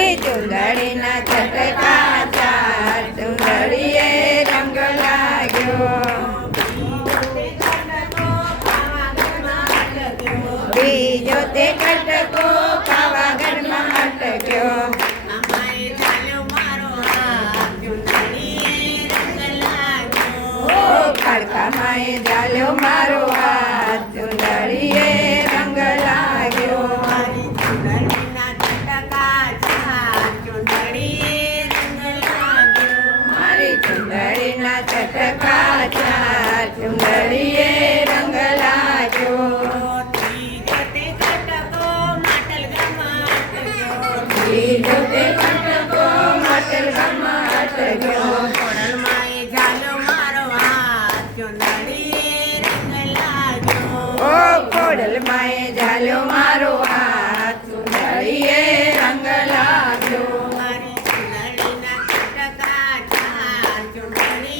લાગ્યો. માની ચુંદડીના ચટકા ચાર ચુંદડીએ રંગ લાગ્યો બીજો તે કટકો પાવાગઢમાં અટક્યો ઓ ખડકામાં એ જાલ્યો મારો હાથ ચુંદડીએ ચુંદડીના ચટકા ચાર ચુંદડીએ રંગ લાગ્યો. કટકો મારો હાથ રંગ લાગ્યો મારી ચુંદડીના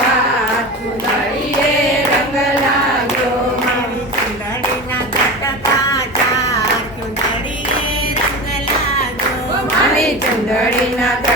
thirty-nine